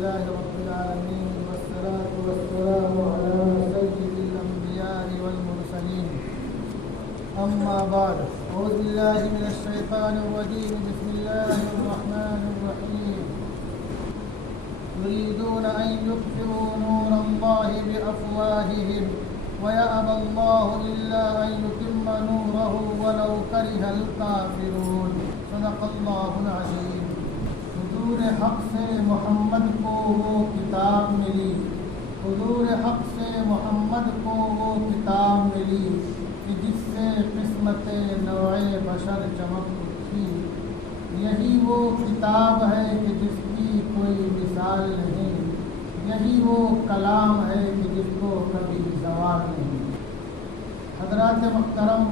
لله رب العالمين والصلاة والسلام على سيد الأنبياء والمرسلين أما بعد أعوذ بالله من الشيطان الرجيم بسم الله الرحمن الرحيم يريدون أن يطفئوا نور الله بأفواههم ويأبى الله إلا أن يتم نوره ولو كره الكافرون صدق الله العظيم۔ حضور حق سے محمد کو وہ کتاب ملی، حضور حق سے محمد کو وہ کتاب ملی کہ جس سے قسمت نوع بشر چمک اٹھی۔ یہی وہ کتاب ہے کہ جس کی کوئی مثال نہیں، یہی وہ کلام ہے کہ جس کو کبھی زوال نہیں۔ حضرات محترم،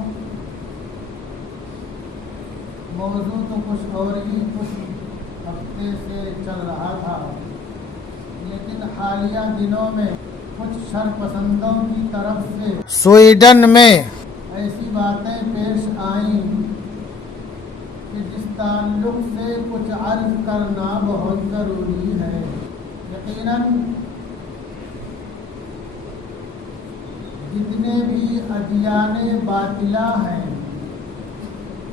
موضوع تو کچھ اور ہی کچھ ہفتے سے چل رہا تھا، لیکن حالیہ دنوں میں کچھ شرپسندوں کی طرف سے سویڈن میں ایسی باتیں پیش آئیں کہ جس تعلق سے کچھ عرض کرنا بہت ضروری ہے۔ یقیناً جتنے بھی ادیان باطلہ ہیں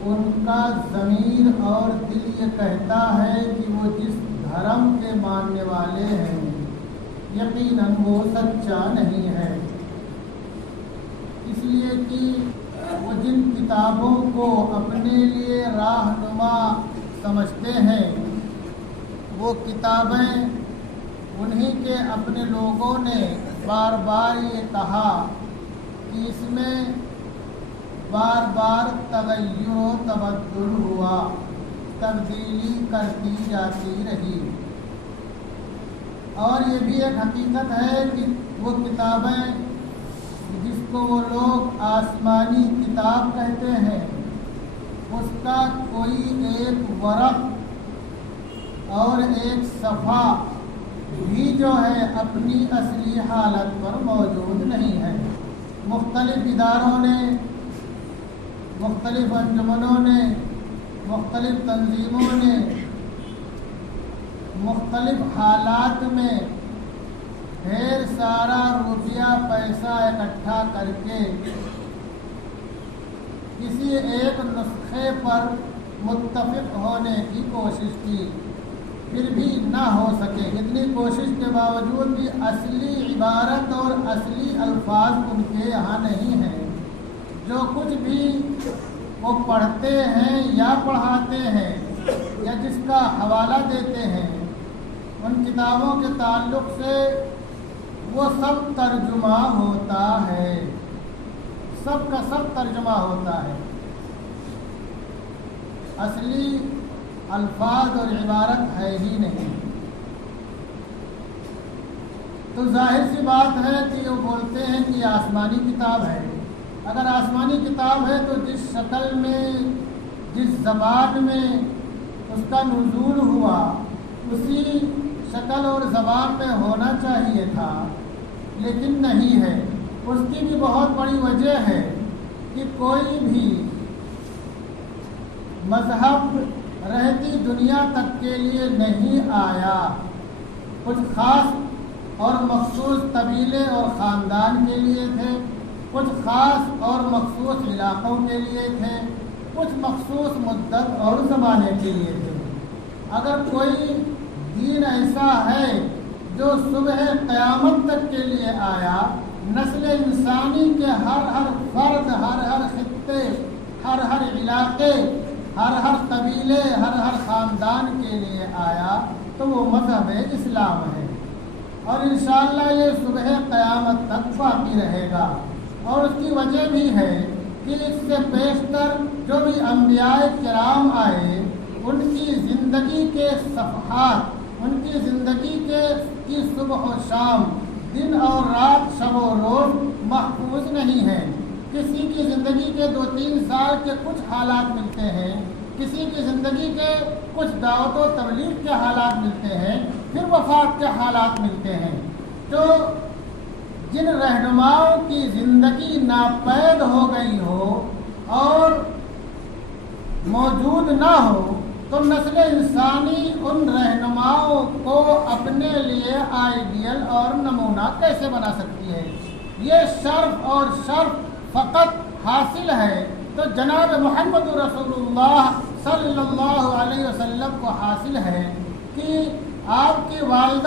ان کا ضمیر اور دل یہ کہتا ہے کہ وہ جس دھرم کے ماننے والے ہیں یقیناً وہ سچا نہیں ہے، اس لیے کہ وہ جن کتابوں کو اپنے لیے راہنما سمجھتے ہیں وہ کتابیں انہی کے اپنے لوگوں نے بار بار یہ کہا کہ اس میں بار بار تغیر و تبدل ہوا، تبدیلی کرتی جاتی رہی۔ اور یہ بھی ایک حقیقت ہے کہ وہ کتابیں جس کو وہ لوگ آسمانی کتاب کہتے ہیں اس کا کوئی ایک ورق اور ایک صفحہ بھی جو ہے اپنی اصلی حالت پر موجود نہیں ہے۔ مختلف اداروں نے، مختلف انجمنوں نے، مختلف تنظیموں نے مختلف حالات میں ڈھیر سارا روپیہ پیسہ اکٹھا کر کے کسی ایک نسخے پر متفق ہونے کی کوشش کی، پھر بھی نہ ہو سکے۔ اتنی کوشش کے باوجود بھی اصلی عبارت اور اصلی الفاظ ان کے یہاں نہیں ہیں۔ جو کچھ بھی وہ پڑھتے ہیں یا پڑھاتے ہیں یا جس کا حوالہ دیتے ہیں ان کتابوں کے تعلق سے وہ سب ترجمہ ہوتا ہے، سب کا سب ترجمہ ہوتا ہے، اصلی الفاظ اور عبارت ہے ہی نہیں۔ تو ظاہر سی بات ہے کہ وہ بولتے ہیں کہ یہ آسمانی کتاب ہے۔ اگر آسمانی کتاب ہے تو جس شکل میں، جس زبان میں اس کا نزول ہوا اسی شکل اور زبان میں ہونا چاہیے تھا، لیکن نہیں ہے۔ اس کی بھی بہت بڑی وجہ ہے کہ کوئی بھی مذہب رہتی دنیا تک کے لیے نہیں آیا، کچھ خاص اور مخصوص قبیلے اور خاندان کے لیے تھے، کچھ خاص اور مخصوص علاقوں کے لیے تھے، کچھ مخصوص مدت اور زمانے کے لیے تھے۔ اگر کوئی دین ایسا ہے جو صبح قیامت تک کے لیے آیا، نسل انسانی کے ہر فرد، ہر خطے، ہر علاقے، ہر قبیلے، ہر خاندان کے لیے آیا تو وہ مذہب اسلام ہے، اور انشاءاللہ یہ صبح قیامت تک باقی رہے گا۔ اور اس کی وجہ بھی ہے کہ اس سے بیشتر جو بھی انبیاء کرام آئے ان کی زندگی کے صفحات، ان کی زندگی کی صبح و شام، دن اور رات، شب و روز محفوظ نہیں ہیں۔ کسی کی زندگی کے 2-3 سال کے کچھ حالات ملتے ہیں، کسی کی زندگی کے کچھ دعوت و تبلیغ کے حالات ملتے ہیں، پھر وفات کے حالات ملتے ہیں۔ جو جن رہنماؤں کی زندگی ناپید ہو گئی ہو اور موجود نہ ہو تو نسل انسانی ان رہنماؤں کو اپنے لیے آئیڈیل اور نمونہ کیسے بنا سکتی ہے؟ یہ شرف اور شرف فقط حاصل ہے تو جناب محمد رسول اللہ صلی اللہ علیہ وسلم کو حاصل ہے کہ آپ کی والد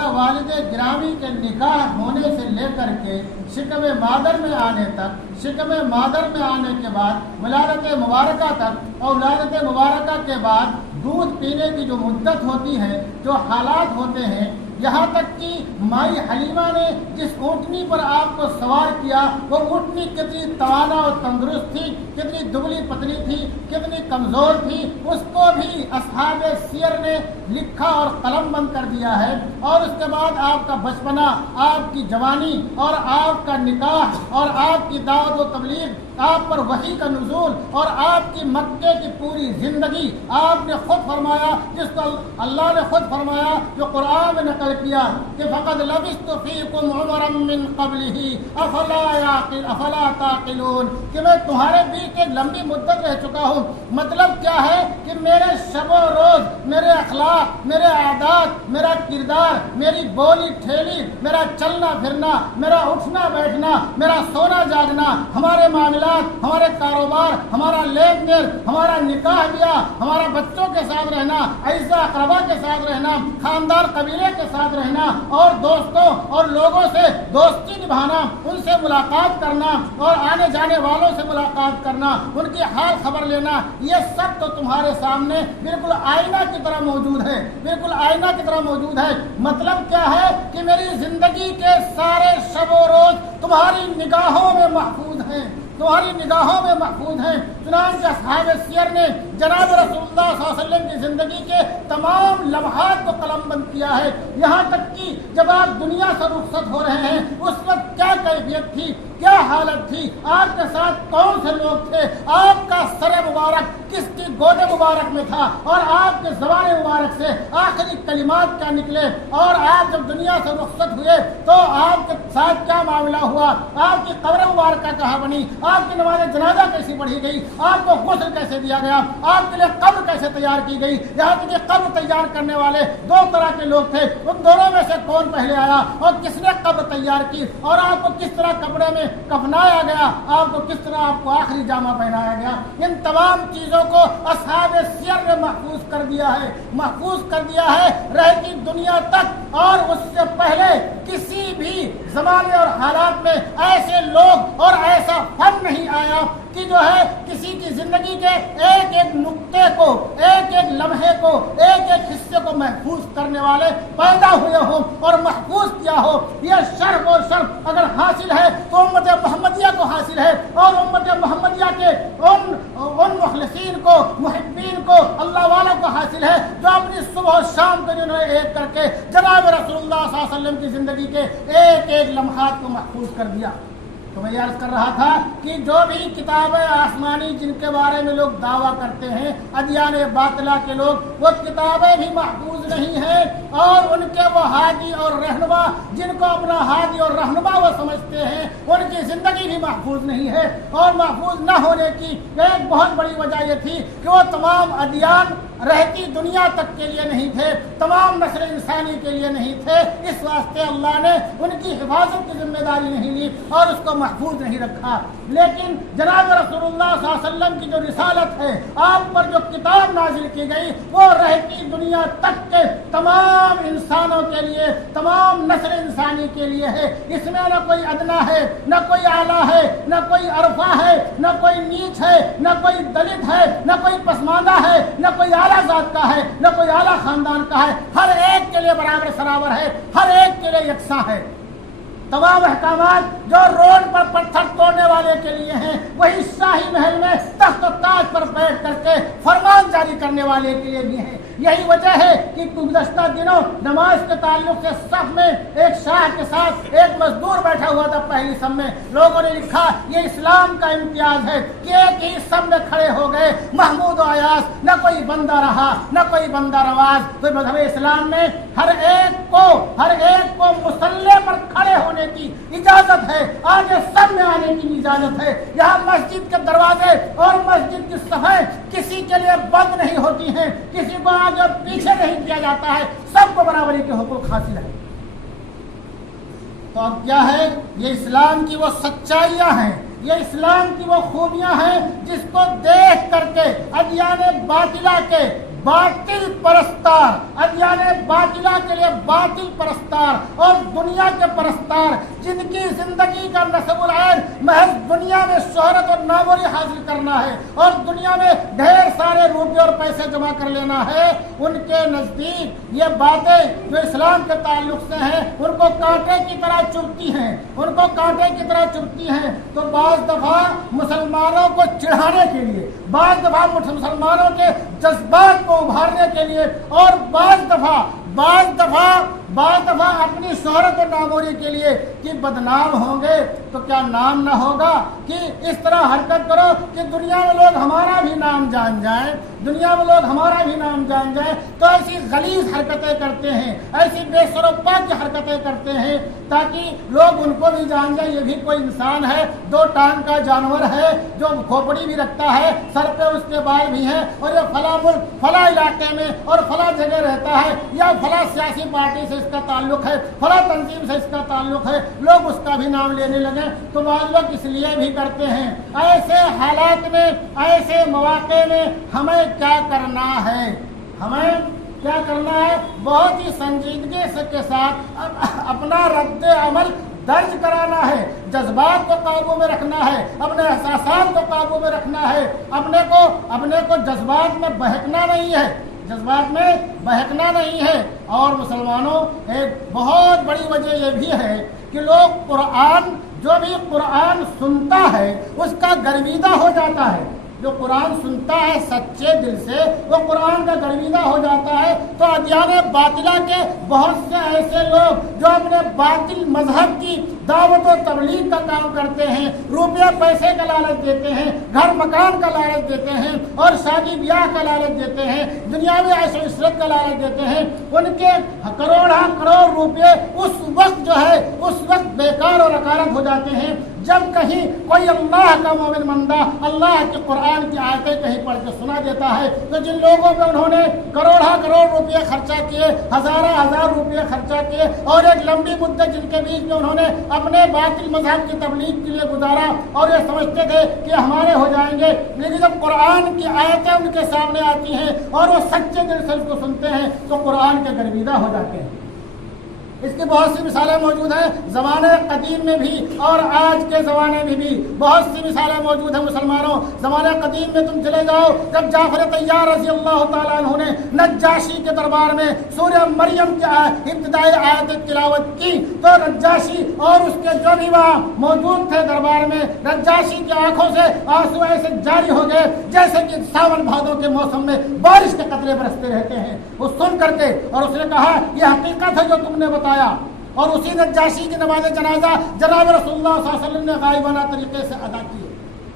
گرامی کے نکاح ہونے سے لے کر کے شکم مادر میں آنے تک، شکم مادر میں آنے کے بعد ولادت مبارکہ تک، اور ولادت مبارکہ کے بعد دودھ پینے کی جو مدت ہوتی ہے، جو حالات ہوتے ہیں، یہاں تک کہ مائی حلیمہ نے جس اونٹنی پر آپ کو سوار کیا وہ اونٹنی کتنی توانا اور تندرست تھی، کتنی دبلی پتلی تھی، کتنی کمزور تھی، اس کو بھی اصحاب سیر نے لکھا اور قلم بند کر دیا ہے۔ اور اس کے بعد آپ کا بچپنا، آپ کی جوانی اور آپ کا نکاح اور آپ کی دعوت و تبلیغ، آپ پر وحی کا نزول اور آپ کی مکے کی پوری زندگی، آپ نے خود فرمایا، جس کو اللہ نے خود فرمایا جو قرآن میں نقل کیا کہ فقد لبثت فیکم عمرا من قبلہ افلا تعقلون، کہ میں تمہارے بیچ ایک لمبی مدت رہ چکا ہوں۔ مطلب کیا ہے کہ میرے شب و روز، میرے اخلاق، میرے عادات، میرا کردار، میری بولی ٹھیلی، میرا چلنا پھرنا، میرا اٹھنا بیٹھنا، میرا سونا جاگنا، ہمارے معاملات، ہمارے کاروبار، ہمارا لین دین، ہمارا نکاح بیاہ، ہمارا بچوں کے ساتھ رہنا، اعزا اقربا کے ساتھ رہنا، خاندان قبیلے کے ساتھ رہنا، اور دوستوں اور لوگوں سے دوستی نبھانا، ان سے ملاقات کرنا اور آنے جانے والوں سے ملاقات کرنا، ان کی حال خبر لینا، یہ سب تو تمہارے سامنے بالکل آئینہ کی طرح موجود ہے، بالکل آئینہ کی طرح موجود ہے۔ مطلب کیا ہے کہ میری زندگی کے سارے شب و روز تمہاری نگاہوں میں محفوظ ہیں، تمہاری نگاہوں میں محفوظ ہیں۔ چنانچہ اصحاب سیر نے جناب رسول اللہ صلی اللہ علیہ وسلم کی زندگی کے تمام لمحات کو قلم بند کیا ہے، یہاں تک کہ جب آپ دنیا سے رخصت ہو رہے ہیں اس وقت کیا کیفیت تھی، کیا حالت تھی، آپ کے ساتھ کون سے لوگ تھے، آپ کا سر مبارک کس کی گود مبارک میں تھا، اور آپ کے زبان مبارک سے آخری کلمات کیا نکلے، اور آپ جب دنیا سے رخصت ہوئے تو آپ کے ساتھ کیا معاملہ ہوا، آپ کی قبر مبارکہ کہاں بنی، آپ کی نماز جنازہ کیسی پڑھی گئی، آپ کو غسل کیسے دیا گیا، آپ کے لیے قبر کیسے تیار کی گئی۔ یہاں تک کہ قبر تیار کرنے والے دو طرح کے لوگ تھے، ان دونوں میں سے کون پہلے آیا اور کس نے قبر تیار کی، اور آپ کو کس طرح کپڑے میں کفنایا گیا، آپ کو کس طرح آپ کو آخری جامہ پہنایا گیا۔ ان تمام چیزوں کو اصحاب سیر نے محفوظ کر دیا ہے، محفوظ کر دیا ہے رہتی دنیا تک، اور اس سے پہلے کسی بھی زمانے اور حالات میں ایسے لوگ اور ایسا فن نہیں آیا کہ جو ہے کسی کی زندگی کے ایک ایک نقطے کو، ایک ایک لمحے کو، ایک ایک حصے کو محفوظ کرنے والے پیدا ہوئے ہوں اور محفوظ کیا ہو۔ یہ شرف اور شرف اگر حاصل ہے تو امت محمدیہ کو حاصل ہے، اور امت محمدیہ کے ان مخلصین کو، محبین کو، اللہ والوں کو حاصل ہے جو اپنی صبح و شام کو انہوں نے ایک کر کے جناب رسول اللہ صلی اللہ علیہ وسلم کی زندگی کے ایک ایک لمحات کو محفوظ کر دیا۔ تو میں عرض کر رہا تھا کہ جو بھی کتابیں آسمانی جن کے بارے میں لوگ دعویٰ کرتے ہیں، ادیان باطلہ کے لوگ، وہ کتابیں بھی محفوظ نہیں ہیں، اور ان کے وہ ہادی اور رہنما جن کو اپنا ہادی اور رہنما وہ سمجھتے ہیں، ان کی زندگی بھی محفوظ نہیں ہے۔ اور محفوظ نہ ہونے کی ایک بہت بڑی وجہ یہ تھی کہ وہ تمام ادیان رہتی دنیا تک کے لیے نہیں تھے، تمام نسل انسانی کے لیے نہیں تھے، اس واسطے اللہ نے ان کی حفاظت کی ذمہ داری نہیں لی اور اس کو محفوظ نہیں رکھا۔ لیکن جناب رسول اللہ صلی اللہ علیہ وسلم کی جو رسالت ہے، آپ پر جو کتاب نازل کی گئی، وہ رہتی دنیا تک کے تمام انسانوں کے لیے، تمام نسل انسانی کے لیے ہے۔ اس میں نہ کوئی ادنا ہے، نہ کوئی اعلیٰ ہے، نہ کوئی عرفہ ہے، نہ کوئی نیچ ہے، نہ کوئی دلت ہے، نہ کوئی پسماندہ ہے، نہ کوئی اعلیٰ ذات کا ہے، نہ کوئی اعلیٰ خاندان کا ہے، ہر ایک کے لیے برابر سراور ہے، ہر ایک کے لیے یکساں ہے۔ تمام احکامات جو روڈ پر پتھر توڑنے والے کے لیے ہیں، وہی شاہی محل میں تخت و تاج پر بیٹھ کر کے فرمان جاری کرنے والے کے لیے بھی ہیں۔ یہی وجہ ہے کہ گزشتہ دنوں نماز کے تعلق سے صف میں ایک شاہ کے ساتھ ایک مزدور بیٹھا ہوا تھا پہلی صف میں، لوگوں نے لکھا یہ اسلام کا امتیاز ہے کہ ایک ہی صف میں کھڑے ہو گئے محمود و ایاز، نہ کوئی بندہ رہا نہ کوئی بندہ رواز۔ تو مذہب اسلام میں ہر ایک کو مصلی پر کھڑے ہونے کی اجازت ہے، آگے سب میں آنے کی اجازت ہے. یہاں مسجد کے دروازے اور مسجد کی صفیں کسی کے لیے بند نہیں ہوتی ہیں, کسی کو آگے اور پیچھے نہیں کیا جاتا ہے, سب کو برابری کے حقوق حاصل ہے. تو اب کیا ہے, یہ اسلام کی وہ سچائیاں ہیں, یہ اسلام کی وہ خوبیاں ہیں جس کو دیکھ کر کے ادیان باطلہ کے باطل پرستار, ادیان باطلہ کے لیے باطل پرستار اور دنیا کے پرستار, جن کی زندگی کا نصب العین محض دنیا میں شہرت اور ناموری حاصل کرنا ہے اور دنیا میں ڈھیر سارے روپے اور پیسے جمع کر لینا ہے, ان کے نزدیک یہ باتیں جو اسلام کے تعلق سے ہیں ان کو کانٹے کی طرح چبھتی ہیں, ان کو کانٹے کی طرح چبھتی ہیں. تو بعض دفعہ مسلمانوں کو چڑھانے کے لیے, بعض دفعہ مسلمانوں کے جذبات کو ابھارنے کے لیے, اور بعض دفعہ اپنی شہرت و ناموری کے لیے کہ بدنام ہوں گے تو کیا نام نہ ہوگا, کہ اس طرح حرکت کرو کہ دنیا میں لوگ ہمارا بھی نام جان جائیں, دنیا میں لوگ ہمارا بھی نام جان جائیں. تو ایسی غلیظ حرکتیں کرتے ہیں, ایسی بے سر و پا کی حرکتیں کرتے ہیں تاکہ لوگ ان کو بھی جان جائیں یہ بھی کوئی انسان ہے, دو ٹانگ کا جانور ہے, جو کھوپڑی بھی رکھتا ہے, سر پہ اس کے بال بھی ہیں, اور یہ فلاں ملک فلاں علاقے میں اور فلاں جگہ رہتا ہے, یا فلاں سیاسی پارٹی سے اس کا تعلق ہے, فلاں تنظیم سے اس کا تعلق ہے, لوگ اس کا بھی نام لینے لگے. تو بعض لوگ اس لیے بھی کرتے ہیں. ایسے حالات میں, ایسے مواقع میں ہمیں کیا کرنا ہے, ہمیں کیا کرنا ہے, بہت ہی سنجیدگی کے ساتھ اپنا رد عمل درج کرانا ہے, جذبات کو قابو میں رکھنا ہے, اپنے احساسات کو قابو میں رکھنا ہے, اپنے کو جذبات میں بہکنا نہیں ہے, جذبات میں بہکنا نہیں ہے. اور مسلمانوں ایک بہت بڑی وجہ یہ بھی ہے کہ لوگ قرآن, جو بھی قرآن سنتا ہے اس کا گرویدہ ہو جاتا ہے, جو قرآن سنتا ہے سچے دل سے وہ قرآن کا گرویدہ ہو جاتا ہے. تو ادیان باطلہ کے بہت سے ایسے لوگ جو اپنے باطل مذہب کی دعوت و تبلیغ کا کام کرتے ہیں, روپیہ پیسے کا لالچ دیتے ہیں, گھر مکان کا لالچ دیتے ہیں, اور شادی بیاہ کا لالچ دیتے ہیں, دنیاوی عیش و عشرت کا لالچ دیتے ہیں, ان کے کروڑ روپے اس وقت جو ہے اس وقت بیکار اور اکارت ہو جاتے ہیں جب کہیں کوئی اللہ کا مومن بندہ اللہ کے قرآن کی آیتیں کہیں پڑھ کے سنا دیتا ہے. تو جن لوگوں پہ انہوں نے کروڑ روپے خرچہ کیے, ہزار روپے خرچہ کیے, اور ایک لمبی مدت جن کے بیچ میں انہوں نے اپنے باطل مذہب کی تبلیغ کے لیے گزارا اور یہ سمجھتے تھے کہ ہمارے ہو جائیں گے, لیکن جب قرآن کی آیتیں ان کے سامنے آتی ہیں اور وہ سچے دل سے اس کو سنتے ہیں تو قرآن کے گرویدہ ہو جاتے ہیں. اس کی بہت سی مثالیں موجود ہیں, زمانے قدیم میں بھی اور آج کے زمانے میں بھی بہت سی مثالیں موجود ہیں. مسلمانوں, زمانے قدیم میں تم چلے جاؤ, جب جعفر طیار رضی اللہ تعالیٰ عنہ نے نجاشی کے دربار میں سورہ مریم کی ابتدائی آیت تلاوت کی تو نجاشی اور اس کے جو بھی وہاں موجود تھے دربار میں, نجاشی کی آنکھوں سے آنسو ایسے جاری ہو گئے جیسے کہ ساون بھادوں کے موسم میں بارش کے قطرے برستے رہتے ہیں. وہ سن کر کے, اور اس نے کہا یہ حقیقت ہے جو تم نے بتایا. اور اسی نجاشی کی نماز جنازہ جناب رسول اللہ صلی اللہ علیہ وسلم نے غائبانہ طریقے سے ادا کی.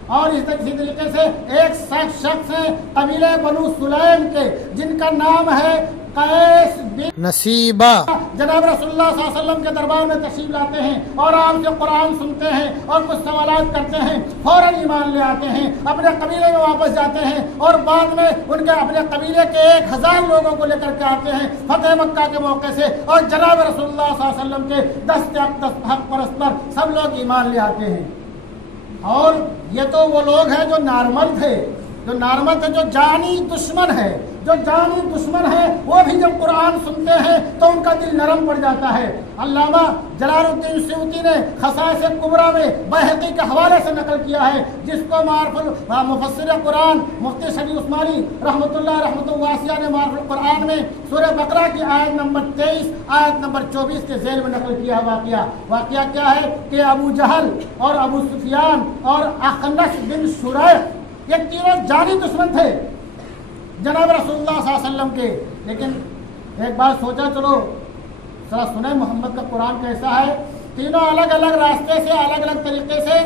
اور اسی طریقے سے ایک شخص ہیں قبیلہ بنو سلیم کے جن کا نام ہے قیس بن نصیبہ, جناب رسول اللہ صلی اللہ علیہ وسلم کے دربار میں تشریف لاتے ہیں اور آپ سے قرآن سنتے ہیں اور کچھ سوالات کرتے ہیں, فوراً ایمان لے آتے ہیں, اپنے قبیلے میں واپس جاتے ہیں, اور بعد میں ان کے اپنے قبیلے کے 1000 لوگوں کو لے کر کے آتے ہیں فتح مکہ کے موقع سے, اور جناب رسول اللہ صلی اللہ علیہ وسلم کے دست اقدس حق پرست پر سب لوگ ایمان لے آتے ہیں. اور یہ تو وہ لوگ ہیں جو نارمل تھے, جو جانی دشمن ہے, جو جانی دشمن ہے, وہ بھی جب قرآن سنتے ہیں تو ان کا دل نرم پڑ جاتا ہے. علامہ جلال الدین سیوطی نے خصائص کبریٰ میں بیہقی کے حوالے سے نقل کیا ہے, جس کو مفسر قرآن مفتی شفیع عثمانی رحمۃ واسعہ نے معرف القرآن میں سورہ بقرہ کی آیت نمبر 23 آیت نمبر 24 کے ذیل میں نقل کیا ہے. واقعہ کیا ہے کہ ابو جہل اور ابو سفیان اور اخنس بن شریح یہ تینوں جانی دشمن تھے جناب رسول اللہ صلی اللہ علیہ وسلم کے. لیکن ایک بات سوچا, چلو ذرا سنیں محمد کا قرآن کیسا ہے. تینوں الگ الگ راستے سے الگ الگ طریقے سے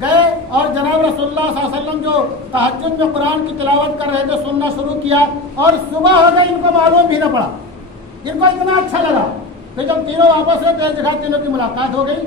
گئے اور جناب رسول اللہ صلی اللہ علیہ وسلم جو تہجد میں قرآن کی تلاوت کر رہے تھے سننا شروع کیا, اور صبح ہو گئی, ان کو معلوم بھی نہ پڑا, ان کو اتنا اچھا لگا کہ جب تینوں واپس ہوئے تو دیکھا تینوں کی ملاقات ہو گئی.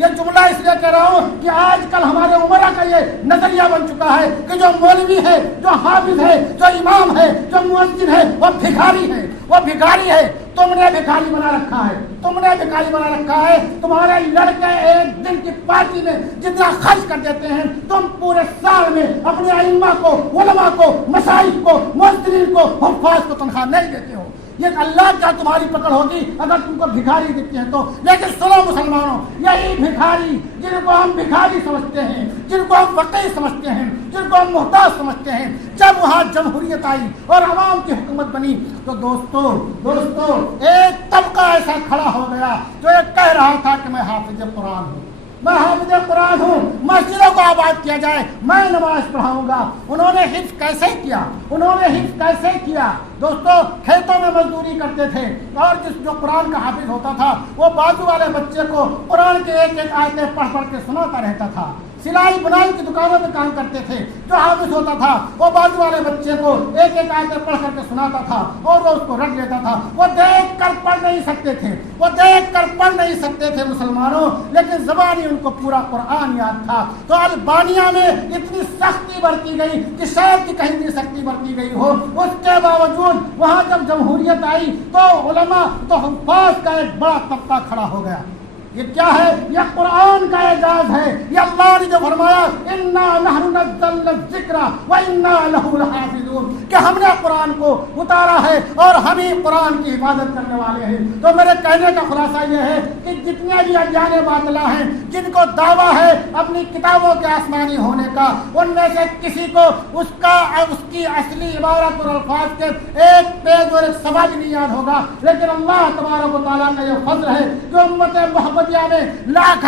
یہ جملہ اس لیے کہہ رہا ہوں کہ آج کل ہمارے عمرہ کا یہ نظریہ بن چکا ہے کہ جو مولوی ہے، جو حافظ ہے، جو امام ہے، جو مؤذن ہے، وہ بھکاری ہے، وہ بھکاری ہے۔ تم نے بھکاری بنا رکھا ہے، تم نے بھکاری بنا رکھا ہے۔ تمہارے لڑکے ایک دن کی پارٹی میں جتنا خرچ کر دیتے ہیں، تم پورے سال میں اپنے ائمہ کو، علماء کو، مشائخ کو، مؤذنین کو، حفاظ کو تنخواہ نہیں دیتے ہو۔ یہ اللہ کیا تمہاری پکڑ ہوگی اگر تم کو بھکاری دکھتے ہیں تو۔ لیکن سنو مسلمانوں، یہی بھکاری جن کو ہم بھکاری سمجھتے ہیں، جن کو ہم فقیر سمجھتے ہیں، جن کو ہم محتاج سمجھتے ہیں، جب وہاں جمہوریت آئی اور عوام کی حکومت بنی تو دوستو ایک طبقہ ایسا کھڑا ہو گیا جو یہ کہہ رہا تھا کہ میں حافظ قرآن ہوں، میں حافظ قرآن ہوں، مسجدوں کو آباد کیا جائے، میں نماز پڑھاؤں گا۔ انہوں نے حفظ کیسے کیا؟ دوستو کھیتوں میں مزدوری کرتے تھے اور جو قرآن کا حافظ ہوتا تھا وہ بازو والے بچے کو قرآن کے ایک ایک آیتیں پڑھ کے سناتا رہتا تھا۔ سلائی بنائی کی دکانوں میں کام کرتے تھے، جو حافظ ہوتا تھا وہ بازو والے بچے کو ایک ایک آیتیں پڑھ کر کے سناتا تھا اور وہ اس کو رٹ لیتا تھا۔ وہ دیکھ کر پڑھ نہیں سکتے تھے مسلمانوں، لیکن زبانی ان کو پورا قرآن یاد تھا۔ تو البانیہ میں اتنی سختی برتی گئی کہ شاید کہ کہیں بھی سختی برتی گئی ہو، اس کے باوجود وہاں جب جمہوریت آئی تو علماء تو حفاظ کا ایک بڑا طبقہ کھڑا ہو گیا۔ یہ کیا ہے؟ یہ قرآن کا اعجاز ہے۔ یہ اللہ نے جو فرمایا انا نحن نزلنا الذکر وانا لہ لحافظون، کہ ہم نے قرآن کو اتارا ہے اور ہم ہی قرآن کی حفاظت کرنے والے ہیں۔ تو میرے کہنے کا خلاصہ یہ ہے کہ جتنے بھی ادیان باطلہ ہیں جن کو دعویٰ ہے اپنی کتابوں کے آسمانی ہونے کا، ان میں سے کسی کو اس کی اصلی عبارت اور الفاظ کے ایک پیج اور ایک صفحہ بھی نہیں یاد ہوگا، لیکن اللہ تبارک و تعالیٰ کا یہ فضل ہے جو امت محمدیہ میں لاکھ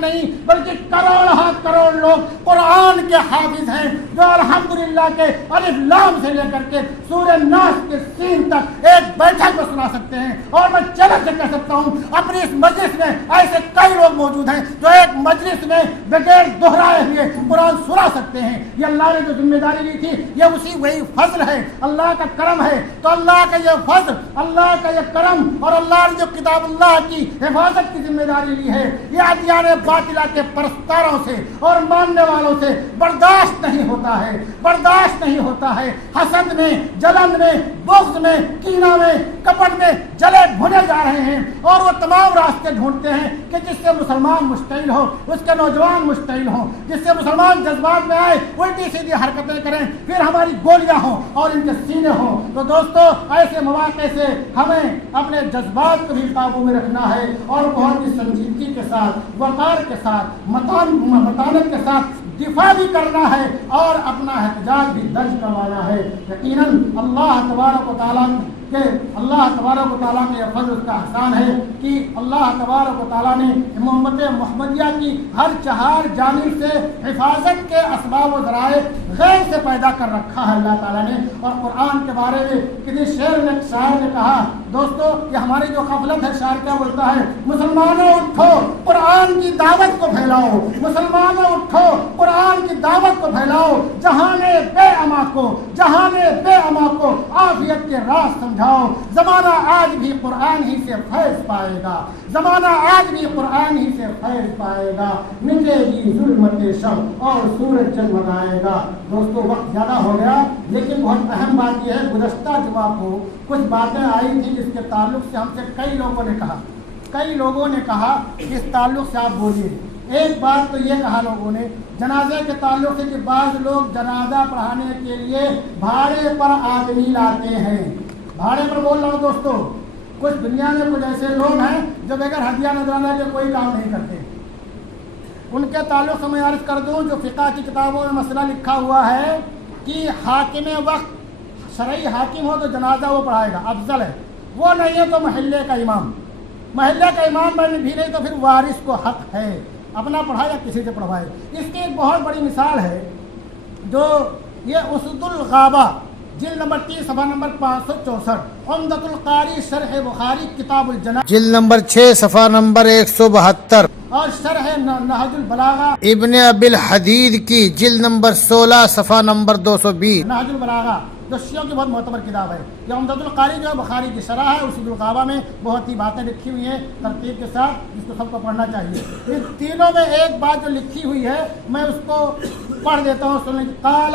نہیں بلکہ کروڑ لوگ قرآن کے حافظ ہیں، جو الحمدللہ کے الف لام سے لے کر کے سورہ ناس کے سین تک ایک بیٹھک میں سنا سکتے ہیں۔ اور میں چلک سے کہہ سکتا ہوں اپنی اس مجلس میں ایسے کئی لوگ موجود ہیں جو ایک مجلس میں بغیر دہرائے ہوئے قرآن سنا سکتے ہیں۔ یہ اللہ نے جو ذمہ داری لی تھی یہ وہی فضل ہے، اللہ کا کرم ہے۔ تو اللہ کا یہ فضل، اللہ کا یہ کرم اور اللہ نے جو کتاب اللہ کی حفاظت کی ذمہ داری لی ہے، یہ ادیان باطلہ کے پرستاروں سے اور ماننے والوں سے برداشت نہیں ہوتا ہے۔ حسد میں، جلن میں، بغض میں، کینہ میں، کپٹ میں جلے بھنے جا رہے ہیں اور وہ تمام راستے ڈھونڈتے ہیں کہ جس سے مسلمان مشتعل ہو، اس کے نوجوان مشتعل ہوں، جس سے مسلمان جذبات میں آئے، الٹی سیدھی حرکتیں کریں، پھر ہماری گولیاں ہوں اور ان کے سینے ہوں۔ تو دوستو ایسے مواقع سے ہمیں اپنے جذبات کو بھی قابو میں رکھنا ہے اور بہت ہی سنجیدگی کے ساتھ، وقار کے ساتھ، متانت کے ساتھ دفاع بھی کرنا ہے اور اپنا احتجاج بھی درج کروانا ہے۔ یقیناً اللہ تبارک و تعالیٰ کہ اللہ تبارک و تعالیٰ کے فضل اس کا احسان ہے کہ اللہ تبارک و تعالیٰ نے امت محمدیہ کی ہر چہار جانب سے حفاظت کے اسباب و ذرائع غیر سے پیدا کر رکھا ہے اللہ تعالیٰ نے۔ اور قرآن کے بارے میں کسی شاعر نے کہا، دوستو یہ ہماری جو غفلت ہے، شاعر کیا بولتا ہے؟ مسلمانوں اٹھو قرآن کی دعوت کو پھیلاؤ، مسلمانوں اٹھو قرآن کی دعوت کو پھیلاؤ، جہان بے اما کو عافیت کے راز سمجھاؤ۔ زمانہ آج بھی قرآن ہی سے فیض پائے گا، مٹے گی ظلمت شب اور سورج جگمگائے گا۔ دوستو وقت زیادہ ہو گیا، لیکن بہت اہم بات یہ ہے، گزشتہ جمعہ کو کچھ باتیں آئی تھیں جس کے تعلق سے ہم سے کئی لوگوں نے کہا کہ اس تعلق سے آپ بولیے۔ ایک بات تو یہ کہا لوگوں نے جنازے کے تعلق سے کہ بعض لوگ جنازہ پڑھانے کے لیے بھاڑے پر آدمی لاتے ہیں۔ بھاڑے پر بول رہا ہوں دوستو، کچھ دنیا میں کچھ ایسے لوگ ہیں جو بغیر ہدیہ نذرانہ کے کوئی کام نہیں کرتے۔ ان کے تعلق سے میں عرض کر دوں، جو فقہ کی کتابوں میں مسئلہ لکھا ہوا ہے کہ حاکم وقت شرعی حاکم ہو تو جنازہ وہ پڑھائے گا، افضل ہے۔ وہ نہیں ہے تو محلے کا امام میں بھی نہیں تو پھر وارث کو حق ہے اپنا پڑھائے یا کسی سے پڑھوائے۔ اس کی ایک بہت بڑی مثال ہے جو یہ اسد الغابہ جلد نمبر 30 صفحہ نمبر 564، عمدۃ القاری شرح بخاری کتاب الجنائز جلد نمبر 6 صفحہ نمبر 172، اور شرح نہج البلاغہ ابن ابی الحدید کی جلد نمبر 16 صفحہ نمبر 220۔ نہج البلاغہ جو شیعوں کی بہت معتبر کتاب ہے. یہ عمدۃ القاری جو ہے بخاری کی شرح ہے. اسی القابہ میں بہت ہی باتیں لکھی ہوئی ہیں ترتیب کے ساتھ, جس کو سب کو پڑھنا چاہیے. ان تینوں میں ایک بات جو لکھی ہوئی ہے میں اس کو پڑھ دیتا ہوں, سنیں. قال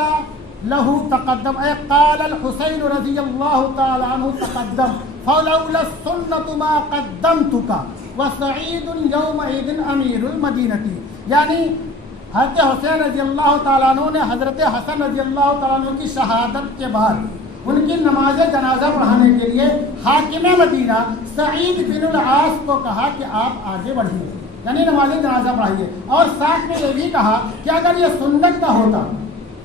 له تقدم اے قال الحسین رضی اللہ تعالی عنہ تقدم فلولا السنة ما قدمتك وسعید یومئذ امیر المدینہ. یعنی حضرت حسین رضی اللہ تعالیٰ عنہ نے حضرت حسن رضی اللہ تعالیٰ عنہ کی شہادت کے بعد ان کی نماز جنازہ پڑھانے کے لیے حاکم مدینہ سعید بن العاص کو کہا کہ آپ آگے بڑھیے, یعنی نماز جنازہ پڑھائیے, اور ساتھ میں یہ بھی کہا کہ اگر یہ سنت کا ہوتا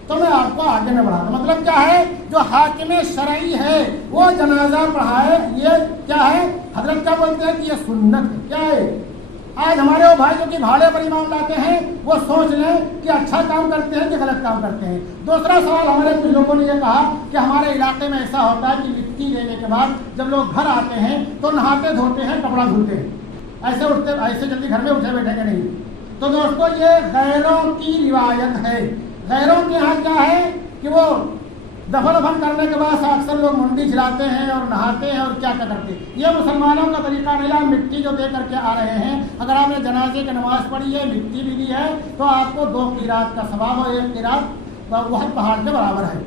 تو میں آپ کو آگے میں بڑھاتا. مطلب کیا ہے, جو حاکم شرعی ہے وہ جنازہ پڑھائے, یہ کیا ہے, حضرت کیا بولتے ہیں کہ یہ سنت کیا ہے. آج ہمارے وہ بھائی جو کہ بھاڑے پر امام لاتے ہیں وہ سوچ لیں کہ اچھا کام کرتے ہیں کہ غلط کام کرتے ہیں. دوسرا سوال, ہمارے کچھ لوگوں نے یہ کہا کہ ہمارے علاقے میں ایسا ہوتا ہے کہ مٹی لینے کے بعد جب لوگ گھر آتے ہیں تو نہاتے دھوتے ہیں, کپڑا دھلتے ہیں, ایسے اٹھتے ایسے جلدی گھر میں اٹھے بیٹھے گے نہیں. تو دوستو یہ غیروں کی روایت ہے. غیروں کے یہاں کیا ہے کہ وہ دفن کرنے کے بعد اکثر لوگ منڈی چلاتے ہیں اور نہاتے ہیں اور کیا کرتے ہیں. یہ مسلمانوں کا طریقہ نہیں. مٹی جو دے کر کے آ رہے ہیں, اگر آپ نے جنازے کی نماز پڑھی ہے, مٹی بھی دی ہے, تو آپ کو 2 قرات کا ثواب اور 1 قرات وہاں پہاڑ کے برابر ہے.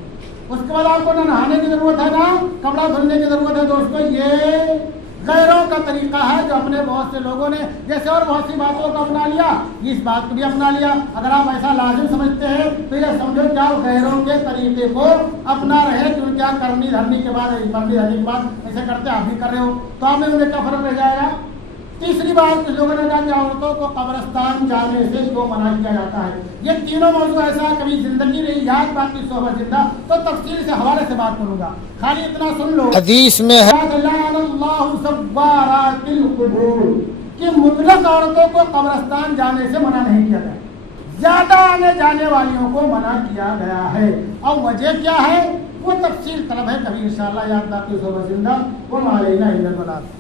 اس کے بعد آپ کو نہ نہانے کی ضرورت ہے نہ کپڑا دھلنے کی ضرورت ہے. دوستو یہ غیروں کا طریقہ ہے جو اپنے بہت سے لوگوں نے جیسے اور بہت سی باتوں کو اپنا لیا, اس بات کو بھی اپنا لیا. اگر آپ ایسا لازم سمجھتے ہیں تو یہ سمجھو کہ آپ غیروں کے طریقے کو اپنا رہے, کیوں کیا کرنی دھرنی کے بعد ایسے کرتے آپ بھی کر رہے ہو, تو آپ میں انہیں کیا فرق رہ جائے گا. تیسری بات, کچھ لوگوں نے کہا کہ عورتوں کو قبرستان جانے سے کیوں منع کیا جاتا ہے. یہ تینوں موضوع ایسا کبھی زندگی نہیں یاد, باقی صحبت زندہ, تو تفصیل سے حوالے سے بات کروں گا. خالی اتنا سن لو, حدیث میں ہے کہ مطلق عورتوں کو قبرستان جانے سے منع نہیں کیا گیا, زیادہ آنے جانے والیوں کو منع کیا گیا ہے. اور وجہ کیا ہے وہ تفصیل طلب ہے, کبھی انشاءاللہ یاد باقی صحبت زندہ. وہ علینا الا البلاغ.